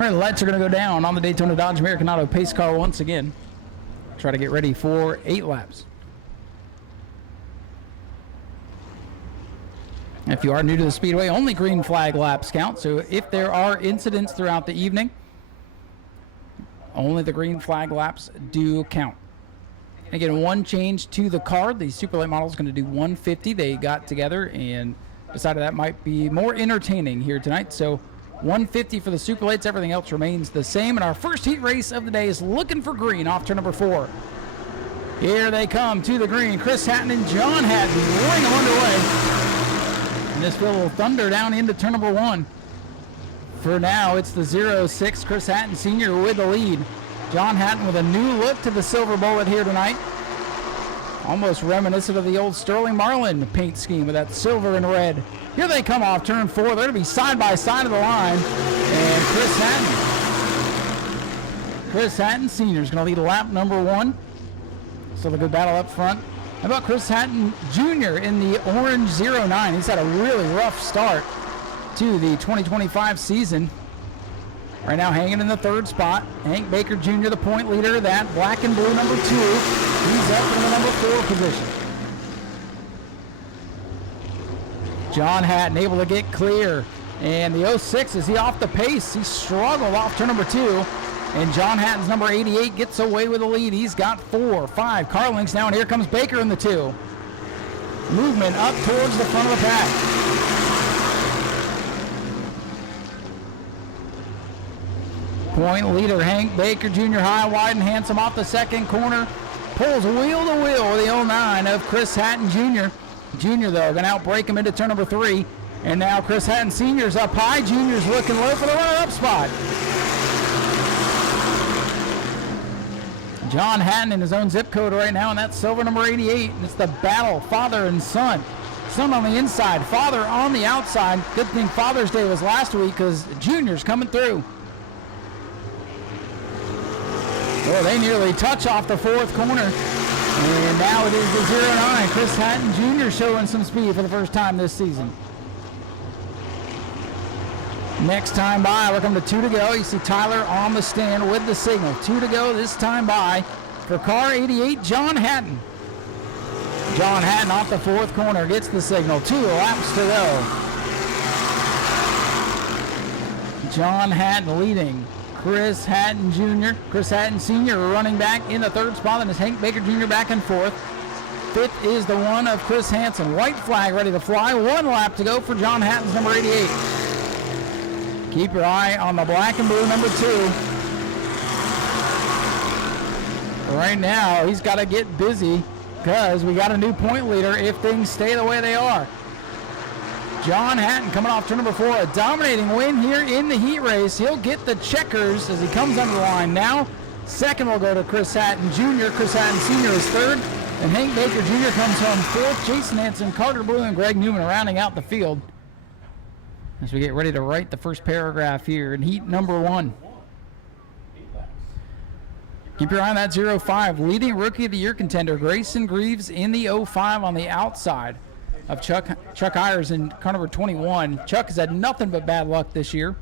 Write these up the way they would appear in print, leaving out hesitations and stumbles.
All right, the lights are going to go down on the Daytona Dodge American Auto pace car once again. Try to get ready for 8 laps. If you are new to the Speedway, only green flag laps count. So if there are incidents throughout the evening, only the green flag laps do count. Again, one change to the car. The Super Late model is going to do 150. They got together and decided that might be more entertaining here tonight. So 150 for the Super Lates. Everything else remains the same. And our first heat race of the day is looking for green off turn number 4. Here they come to the green. Chris Hatton and John Hatton bring them underway. And this will thunder down into turn number 1. For now, it's the 06 Chris Hatton Sr. with the lead. John Hatton with a new look to the silver bullet here tonight. Almost reminiscent of the old Sterling Marlin paint scheme with that silver and red. Here they come off turn 4. They're going to be side by side of the line. And Chris Hatton Sr. is going to lead lap number 1. So the good battle up front. How about Chris Hatton Jr. in the orange 09? He's had a really rough start to the 2025 season. Right now hanging in the 3rd spot. Hank Baker Jr., the point leader of that. Black and blue number 2. He's up in the number 4 position. John Hatton able to get clear. And the 06, is he off the pace? He struggled off turn number 2. And John Hatton's number 88 gets away with the lead. He's got 4, 5 car lengths now, and here comes Baker in the 2. Movement up towards the front of the pack. Point leader Hank Baker Jr. high, wide, and handsome off the 2nd corner. Pulls wheel to wheel with the 09 of Chris Hatton Jr. Jr., though, going to outbreak him into turn number 3. And now Chris Hatton Sr.'s up high. Jr.'s looking low for the runner-up spot. John Hatton in his own zip code right now, and that's silver number 88. And it's the battle, father and son. Son on the inside, father on the outside. Good thing Father's Day was last week because Junior's coming through. Oh, they nearly touch off the 4th corner. And now it is the 09. Chris Hatton Jr. showing some speed for the first time this season. Next time by, we're coming to 2 to go. You see Tyler on the stand with the signal. 2 to go this time by for car 88, John Hatton. John Hatton off the 4th corner gets the signal. 2 laps to go. John Hatton leading. Chris Hatton Jr., Chris Hatton Sr. running back in the 3rd spot, and is Hank Baker Jr. back in 4th. 5th is the 1 of Chris Hansen. White flag ready to fly. 1 lap to go for John Hatton's number 88. Keep your eye on the black and blue number 2. Right now, he's got to get busy because we got a new point leader if things stay the way they are. John Hatton coming off turn number 4, a dominating win here in the heat race. He'll get the checkers as he comes under the line now. 2nd will go to Chris Hatton Jr. Chris Hatton Sr. is 3rd. And Hank Baker Jr. comes home 4th. Jason Hansen, Carter Blue, and Greg Newman rounding out the field as we get ready to write the first paragraph here in heat number 1. Keep your eye on that 05. Leading Rookie of the Year contender, Grayson Greaves in the 05 on the outside of Chuck Ayers in car number 21. Chuck has had nothing but bad luck this year.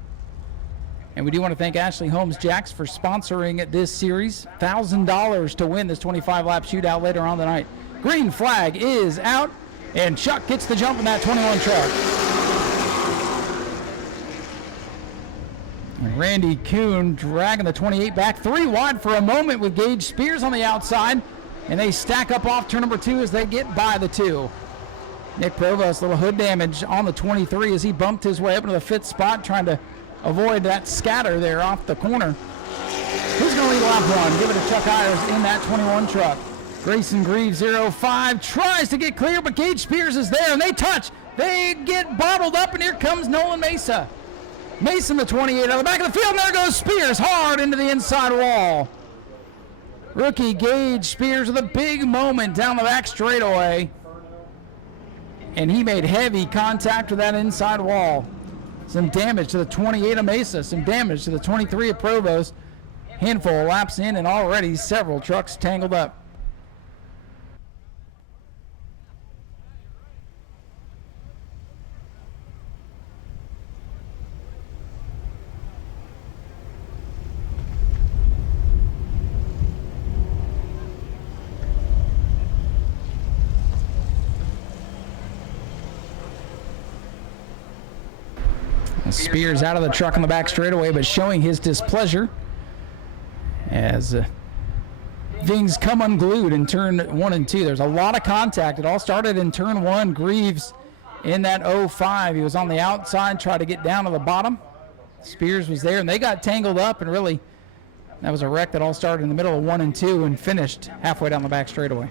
And we do want to thank Ashley Holmes Jacks for sponsoring this series. $1,000 to win this 25-lap shootout later on tonight. Green flag is out, and Chuck gets the jump in that 21 truck. And Randy Kuhn dragging the 28 back 3 wide for a moment with Gage Spears on the outside. And they stack up off turn number 2 as they get by the 2. Nick Provost, little hood damage on the 23 as he bumped his way up into the 5th spot, trying to avoid that scatter there off the corner. Who's going to lead lap 1? Give it to Chuck Ayers in that 21 truck. Grayson Greaves, 05, tries to get clear, but Gage Spears is there, and they touch. They get bottled up, and here comes Nolan Mesa. Mason, the 28, on the back of the field, and there goes Spears, hard into the inside wall. Rookie Gage Spears with a big moment down the back straightaway. And he made heavy contact with that inside wall. Some damage to the 28 of Mesa, some damage to the 23 of Provost. Handful of laps in, and already several trucks tangled up. Spears out of the truck on the back straightaway, but showing his displeasure as things come unglued in turn 1 and 2. There's a lot of contact. It all started in turn 1. Greaves in that 05. He was on the outside, tried to get down to the bottom. Spears was there, and they got tangled up, and really that was a wreck that all started in the middle of 1 and 2 and finished halfway down the back straightaway.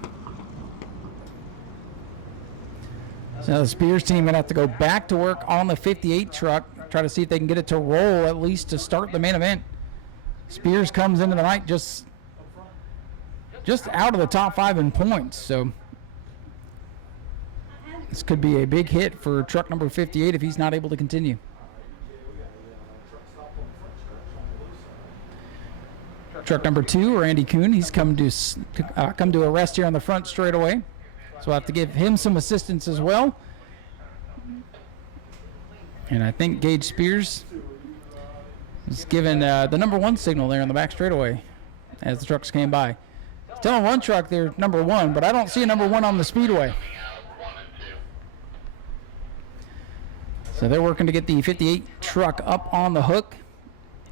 So the Spears team going to have to go back to work on the 58 truck, try to see if they can get it to roll at least to start the main event. Spears comes into the night just out of the top 5 in points, so this could be a big hit for truck number 58 if he's not able to continue. Truck number 2, Randy Kuhn, he's come to a rest here on the front straightaway. So we'll have to give him some assistance as well. And I think Gage Spears is given the number 1 signal there on the back straightaway as the trucks came by. Still on one truck, they're number 1, but I don't see a number 1 on the Speedway. So they're working to get the 58 truck up on the hook.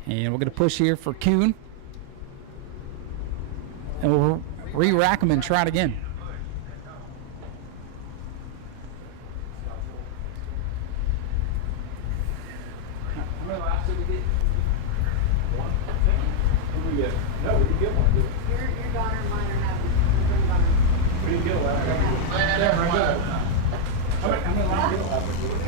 And we're going to push here for Kuhn. And we'll re-rack him and try it again. How many laps did we get? 1. No, we didn't get one, did we? Your daughter and mine are having. We didn't get a lap. How many laps did we get?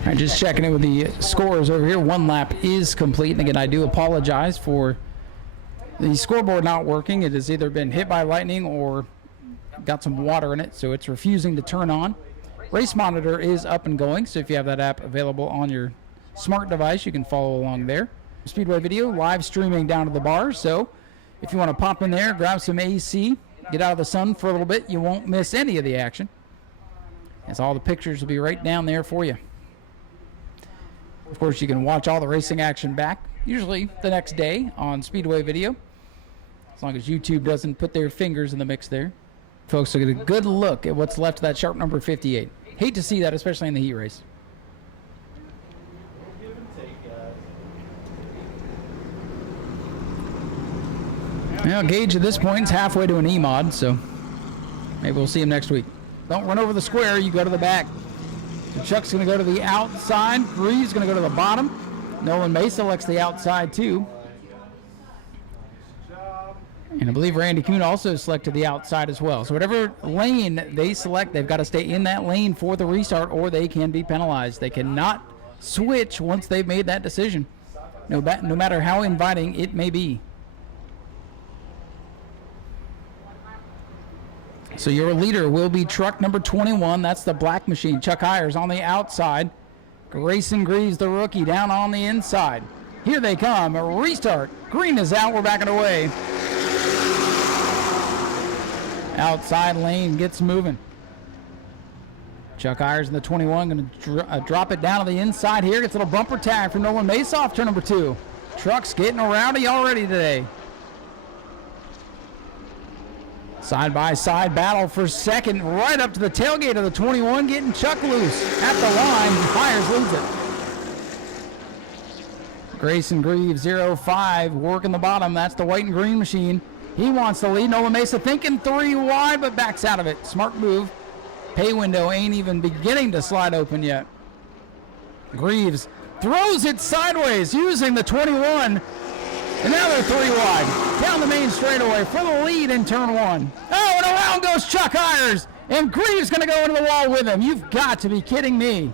All right, just checking in with the scores over here. 1 lap is complete. And again, I do apologize for the scoreboard not working. It has either been hit by lightning or got some water in it, so it's refusing to turn on. Race monitor is up and going, so if you have that app available on your smart device, you can follow along there. Speedway video live streaming down to the bar, so if you want to pop in there, grab some AC, get out of the sun for a little bit, you won't miss any of the action, as all the pictures will be right down there for you. Of course, you can watch all the racing action back, usually the next day on Speedway video, as long as YouTube doesn't put their fingers in the mix there. Folks will get a good look at what's left of that sharp number 58. Hate to see that, especially in the heat race. Now, Gage at this point is halfway to an E-mod, so maybe we'll see him next week. Don't run over the square, you go to the back. So Chuck's going to go to the outside. Greaves going to go to the bottom. Nolan May selects the outside too. And I believe Randy Kuhn also selected the outside as well. So whatever lane they select, they've got to stay in that lane for the restart or they can be penalized. They cannot switch once they've made that decision, no matter how inviting it may be. So your leader will be truck number 21. That's the black machine. Chuck Hires on the outside. Grayson Greaves, the rookie, down on the inside. Here they come. A restart. Green is out. We're backing away. Outside lane gets moving. Chuck Hires in the 21 going to drop it down to the inside here. Gets a little bumper tag from Nolan Mace off turn number 2. Truck's getting rowdy already today. Side-by-side battle for second, right up to the tailgate of the 21, getting Chuck loose at the line. Hires leads it. Grayson Greaves, 0-5, working the bottom. That's the white and green machine. He wants the lead. Nolan Mesa thinking 3 wide, but backs out of it. Smart move. Pay window ain't even beginning to slide open yet. Greaves throws it sideways using the 21. And now they're 3 wide. Down the main straightaway for the lead in turn 1. Oh, and around goes Chuck Hires. And Greaves going to go into the wall with him. You've got to be kidding me.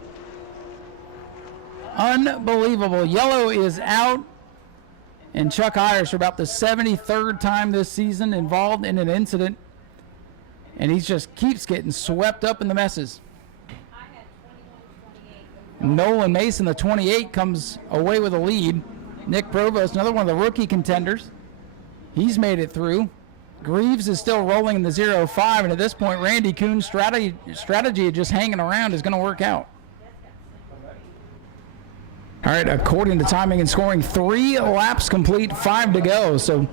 Unbelievable. Yellow is out. And Chuck Hires for about the 73rd time this season involved in an incident. And he just keeps getting swept up in the messes. Nolan Mason, the 28, comes away with a lead. Nick Provost, another one of the rookie contenders. He's made it through. Greaves is still rolling in the 0-5, and at this point, Randy Kuhn's strategy of just hanging around is going to work out. All right, according to timing and scoring, 3 laps complete, 5 to go. So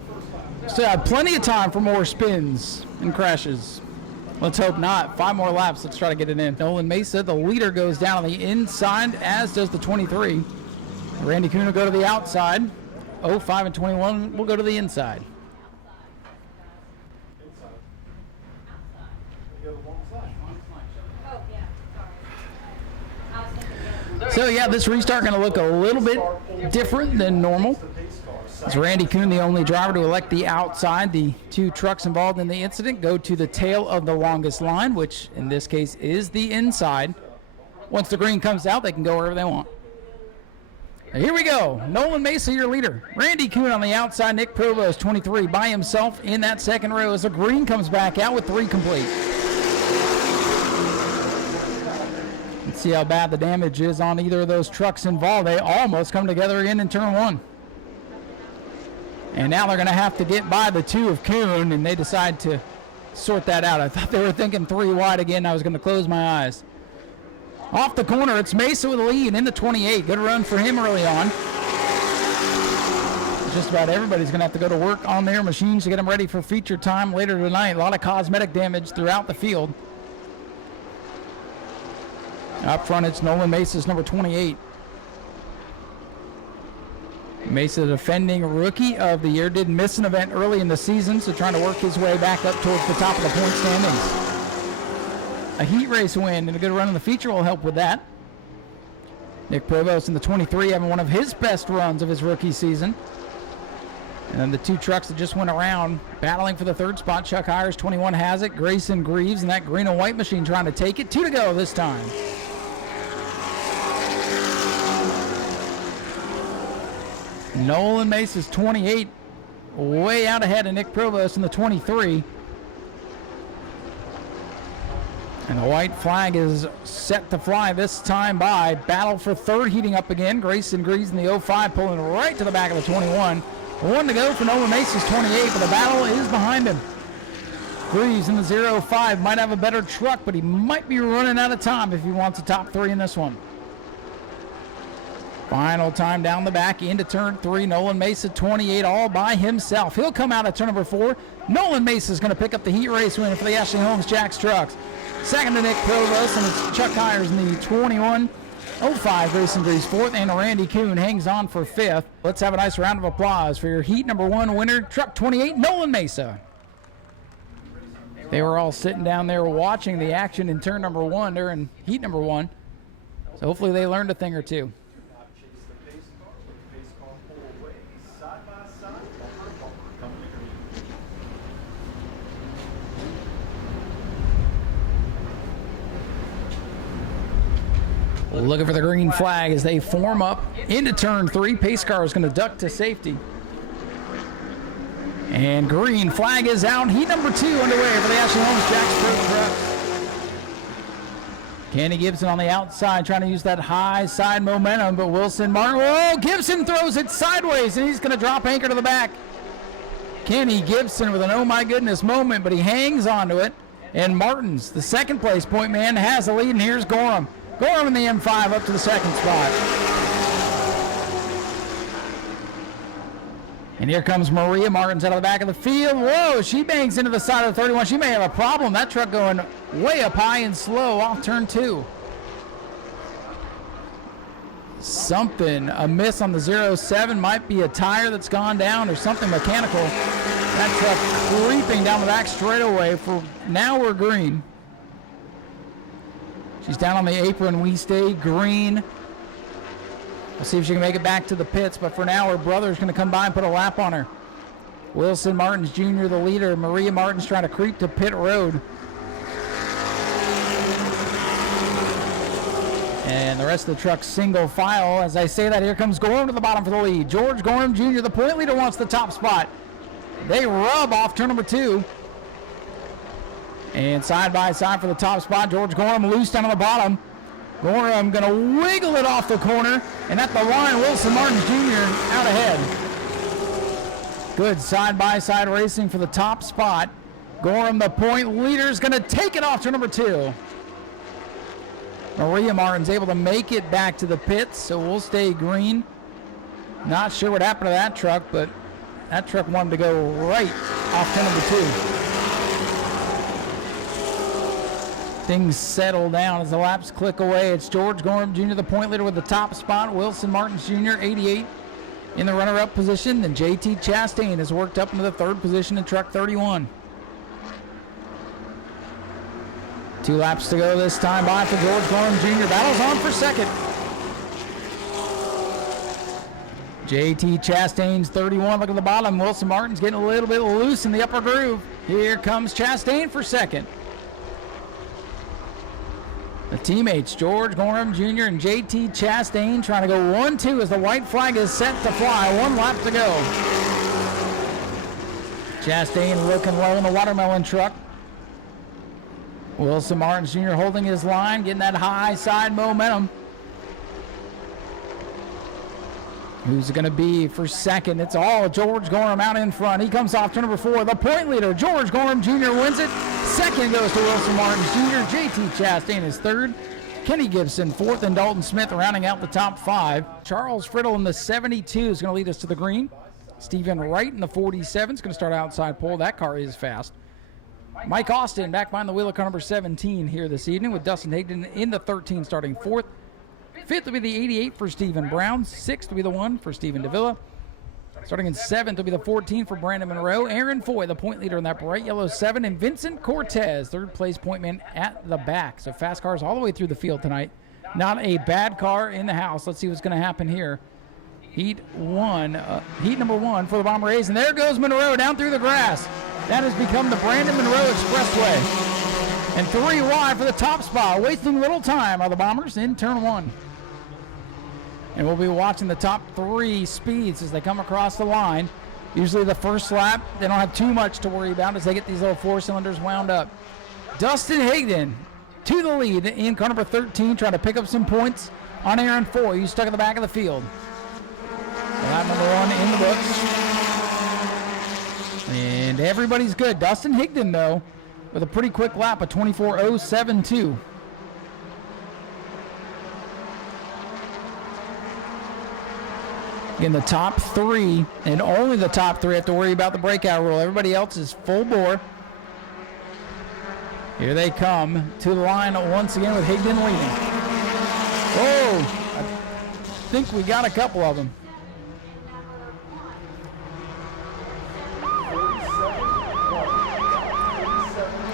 still have plenty of time for more spins and crashes. Let's hope not. 5 more laps. Let's try to get it in. Nolan Mesa, the leader, goes down on the inside, as does the 23. Randy Kuhn will go to the outside. 05 and 21 will go to the inside. So yeah, this restart going to look a little bit different than normal. It's Randy Kuhn, the only driver to elect the outside. The 2 trucks involved in the incident go to the tail of the longest line, which in this case is the inside. Once the green comes out, they can go wherever they want. Here we go. Nolan Mesa, your leader. Randy Kuhn on the outside. Nick Provost, 23, by himself in that second row as the green comes back out with 3 complete. Let's see how bad the damage is on either of those trucks involved. They almost come together again in turn 1. And now they're going to have to get by the 2 of Kuhn, and they decide to sort that out. I thought they were thinking 3 wide again. I was going to close my eyes. Off the corner, it's Mesa with the lead in the 28. Good run for him early on. Just about everybody's going to have to go to work on their machines to get them ready for feature time later tonight. A lot of cosmetic damage throughout the field. Up front, it's Nolan Mesa's number 28. Mesa, the defending rookie of the year, did miss an event early in the season, so trying to work his way back up towards the top of the point standings. A heat race win and a good run in the feature will help with that. Nick Provost in the 23 having one of his best runs of his rookie season. And then the 2 trucks that just went around battling for the 3rd spot. Chuck Hires, 21, has it. Grayson Greaves and that green and white machine trying to take it. 2 to go this time. Nolan Mesa's 28, way out ahead of Nick Provost in the 23. And the white flag is set to fly this time by. Battle for 3rd heating up again. Grayson Greaves in the 05 pulling right to the back of the 21. 1 to go for Nolan Mesa's 28, but the battle is behind him. Greaves in the 05 might have a better truck, but he might be running out of time if he wants a top 3 in this one. Final time down the back into turn 3. Nolan Mesa, 28, all by himself. He'll come out at turn number 4. Nolan Mesa is going to pick up the heat race win for the Ashley Holmes Jacks trucks. Second to Nick Provost, and it's Chuck Hires in the 21. 05, Grayson Greaves 4th, and Randy Kuhn hangs on for 5th. Let's have a nice round of applause for your heat number 1 winner, truck 28, Nolan Mesa. They were all sitting down there watching the action in turn number 1 during heat number 1. So hopefully they learned a thing or two. Looking for the green flag as they form up into turn 3. Pace car is going to duck to safety. And green flag is out. Heat number 2 underway for the Ashley Holmes Jacks Pro Trucks. Kenny Gibson on the outside trying to use that high side momentum, but Wilson Martin, whoa, Gibson throws it sideways and he's going to drop anchor to the back. Kenny Gibson with an oh my goodness moment, but he hangs onto it. And Martins, the 2nd place point man, has the lead, and here's Gorham. Gorham in the M5 up to the 2nd spot. And here comes Maria Martins out of the back of the field. Whoa, she bangs into the side of the 31. She may have a problem. That truck going way up high and slow off turn 2. Something amiss on the 07. Might be a tire that's gone down or something mechanical. That truck creeping down the back straightaway for now we're green. She's down on the apron. We stay green. We'll see if she can make it back to the pits, but for now her brother's going to come by and put a lap on her. Wilson Martins Jr., the leader. Maria Martins trying to creep to pit road. And the rest of the truck single file. As I say that, here comes Gorham to the bottom for the lead. George Gorham Jr., the point leader, wants the top spot. They rub off turn number 2. And side by side for the top spot, George Gorham loose down on the bottom. Gorham going to wiggle it off the corner, and at the line, Wilson Martins Jr. out ahead. Good side by side racing for the top spot. Gorham, the point leader, is going to take it off to number 2. Maria Martins able to make it back to the pits, so we'll stay green. Not sure what happened to that truck, but that truck wanted to go right off to number 2. things settle down as the laps click away. It's George Gorham Jr., the point leader, with the top spot. Wilson Martins Jr., 88, in the runner-up position. Then JT Chastain has worked up into the third position in truck 31. 2 laps to go this time by for George Gorham Jr. Battles on for second. JT Chastain's 31. Look at the bottom. Wilson Martin's getting a little bit loose in the upper groove. Here comes Chastain for second. The teammates, George Gorham Jr. and JT Chastain, trying to go 1-2 as the white flag is set to fly. 1 lap to go. Chastain looking low in the watermelon truck. Wilson Martins Jr. holding his line, getting that high side momentum. Who's it going to be for second? It's all George Gorham out in front. He comes off turn number 4. The point leader, George Gorham Jr. wins it. Second goes to Wilson Martins Jr. JT Chastain is third. Kenny Gibson fourth, and Dalton Smith rounding out the top 5. Charles Friddle in the 72 is going to lead us to the green. Stephen Wright in the 47 is going to start outside pole. That car is fast. Mike Austin back behind the wheel of car number 17 here this evening, with Dustin Higdon in the 13 starting 4th. 5th will be the 88 for Stephen Brown. 6th will be the 1 for Stephen Davila. Starting in 7th will be the 14 for Brandon Monroe. Aaron Foy, the point leader in that bright yellow 7. And Vincent Cortez, 3rd place point man at the back. So fast cars all the way through the field tonight. Not a bad car in the house. Let's see what's going to happen here. Heat number 1 for the Bomber A's. And there goes Monroe down through the grass. That has become the Brandon Monroe Expressway. And 3 wide for the top spot. Wasting little time are the Bombers in turn 1. And we'll be watching the top 3 speeds as they come across the line. Usually the first lap, they don't have too much to worry about as they get these little 4 cylinders wound up. Dustin Higdon to the lead in car number 13, trying to pick up some points on Aaron Foy, who's stuck at the back of the field. Lap number 1 in the books. And everybody's good. Dustin Higdon, though, with a pretty quick lap, a 24.072. In the top 3, and only the top 3 have to worry about the breakout rule. Everybody else is full bore. Here they come to the line once again with Higdon leading. Oh, I think we got a couple of them.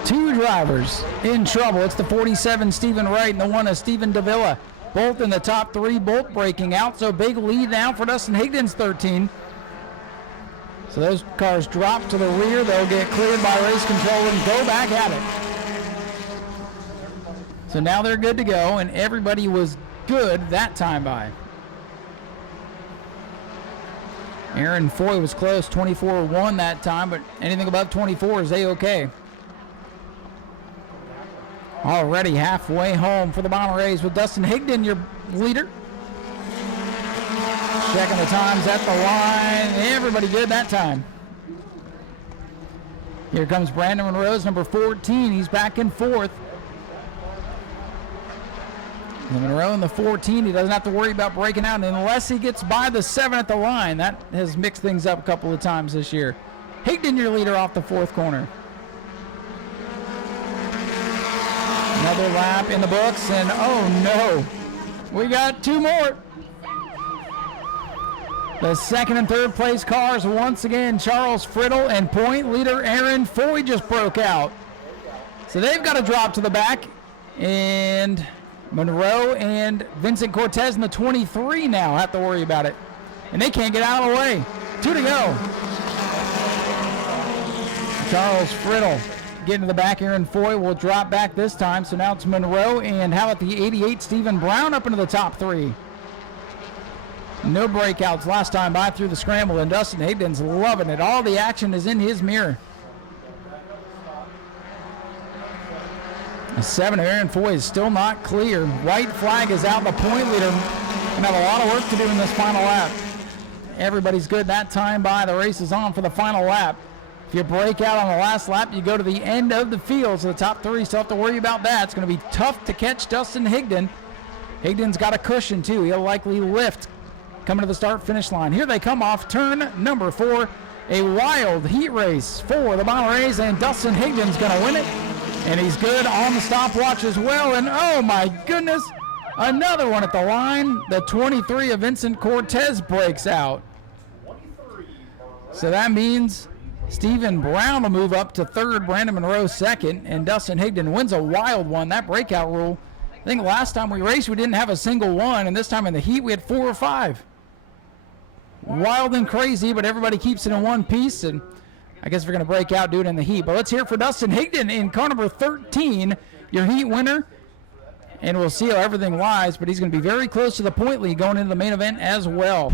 Two drivers in trouble. It's the 47, Stephen Wright, and the 1 is Stephen Davila. Both in the top 3, both breaking out. So big lead now for Dustin Higdon's 13. So those cars drop to the rear. They'll get cleared by race control and go back at it. So now they're good to go, and everybody was good that time by. Aaron Foy was close, 24-1 that time, but anything above 24 is A-OK. Already halfway home for the Bomber A's with Dustin Higdon, your leader. Checking the times at the line. Everybody good that time. Here comes Brandon Monroe's number 14. He's back in 4th. And Monroe in the 14. He doesn't have to worry about breaking out unless he gets by the 7 at the line. That has mixed things up a couple of times this year. Higdon, your leader, off the 4th corner. Another lap in the books, and oh no, we got 2 more. The 2nd and 3rd place cars once again, Charles Friddle and point leader Aaron Foy just broke out. So they've got to drop to the back, and Monroe and Vincent Cortez in the 23 now have to worry about it. And they can't get out of the way. 2 to go. Charles Friddle getting to the back. Aaron Foy will drop back this time. So now it's Monroe and how about the 88 Stephen Brown up into the top 3. No breakouts last time by through the scramble, and Dustin Higdon's loving it. All the action is in his mirror. The 7 of Aaron Foy is still not clear. White flag is out. The point leader going to have a lot of work to do in this final lap. Everybody's good that time by. The race is on for the final lap. If you break out on the last lap, you go to the end of the field. So the top 3 still have to worry about that. It's going to be tough to catch Dustin Higdon. Higdon's got a cushion, too. He'll likely lift coming to the start-finish line. Here they come off turn number 4. A wild heat race for the Bomber A's, and Dustin Higdon's going to win it. And he's good on the stopwatch as well. And oh my goodness, another one at the line. The 23 of Vincent Cortez breaks out. So that means Stephen Brown will move up to third, Brandon Monroe second, and Dustin Higdon wins a wild one. That breakout rule, I think last time we raced we didn't have a single one, and this time in the heat we had 4 or 5. Wild and crazy, but everybody keeps it in one piece, and I guess if we're going to break out, do it in the heat. But let's hear it for Dustin Higdon in car number 13, your heat winner. And we'll see how everything lies, but he's going to be very close to the point lead going into the main event as well.